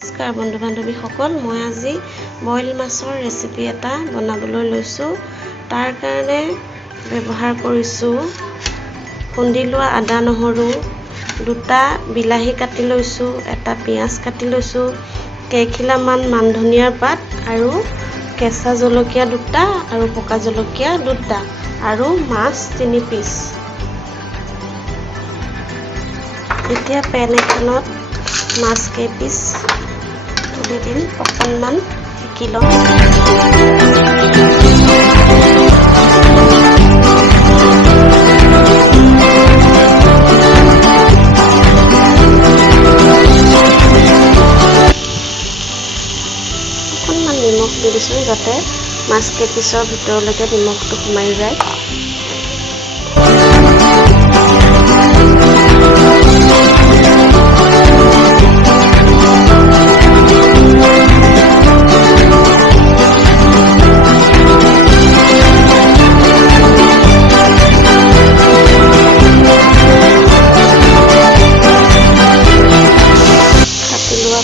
নমস্কাৰ বন্ধু বান্ধৱীসকল, মই আজি বইল মাছৰ ৰেচিপি এটা বনাবলৈ লৈছোঁ। তাৰ কাৰণে ব্যৱহাৰ কৰিছোঁ খুন্দি লোৱা আদা নহৰু, দুটা বিলাহী কাটি লৈছোঁ, এটা পিঁয়াজ কাটি লৈছোঁ, কেইখিলামান মান ধনিয়াৰ পাত আৰু কেঁচা জলকীয়া দুটা আৰু পকা জলকীয়া দুটা আৰু মাছ 3 পিচ। এতিয়া পেন এখনত মাছ কেইপিচ তুলি দিম, অকণমান সেকি ল'ম। অকণমান নিমখ দি দিছোঁ যাতে মাছ কেইপিচৰ ভিতৰলৈকে নিমখটো সোমাই যায়।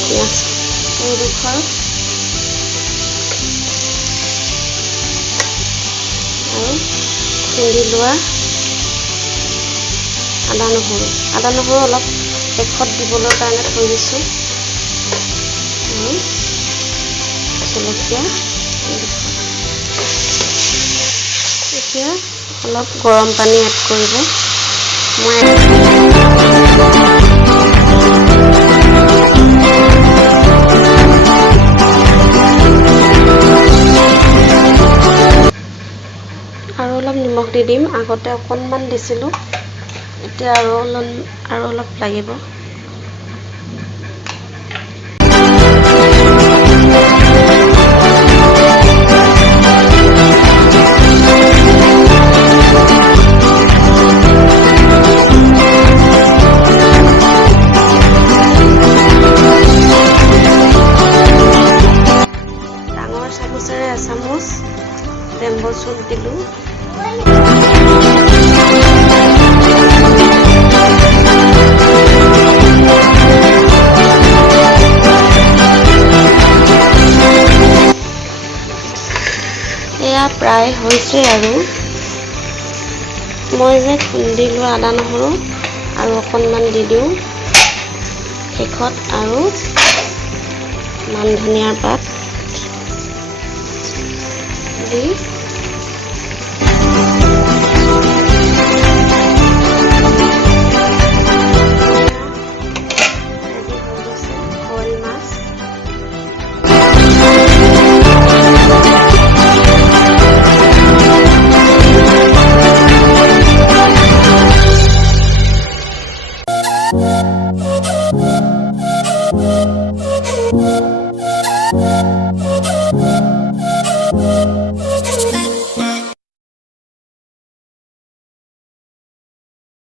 পিঁয়াজ এইডোখৰ আৰু খুন্দি লোৱা আদা নহৰু অলপ শেষত দিবলৈ কাৰণে থৈ দিছোঁ আৰু জলকীয়া। এতিয়া অলপ গৰম পানী এড কৰিব। আৰু অলপ নিমখ দি দিম, আগতে অকণমান দিছিলোঁ, এতিয়া আৰু অলপ লাগিব। ডাঙৰ চামুচেৰে এচামুচ লেম্বু চুপ দিলোঁ। এয়া প্ৰায় হৈছে আৰু মই যে খুন্দি লোৱা আদা নহৰু আৰু অকণমান দি দিওঁ শেষত আৰু মান ধনিয়াৰ পাত দি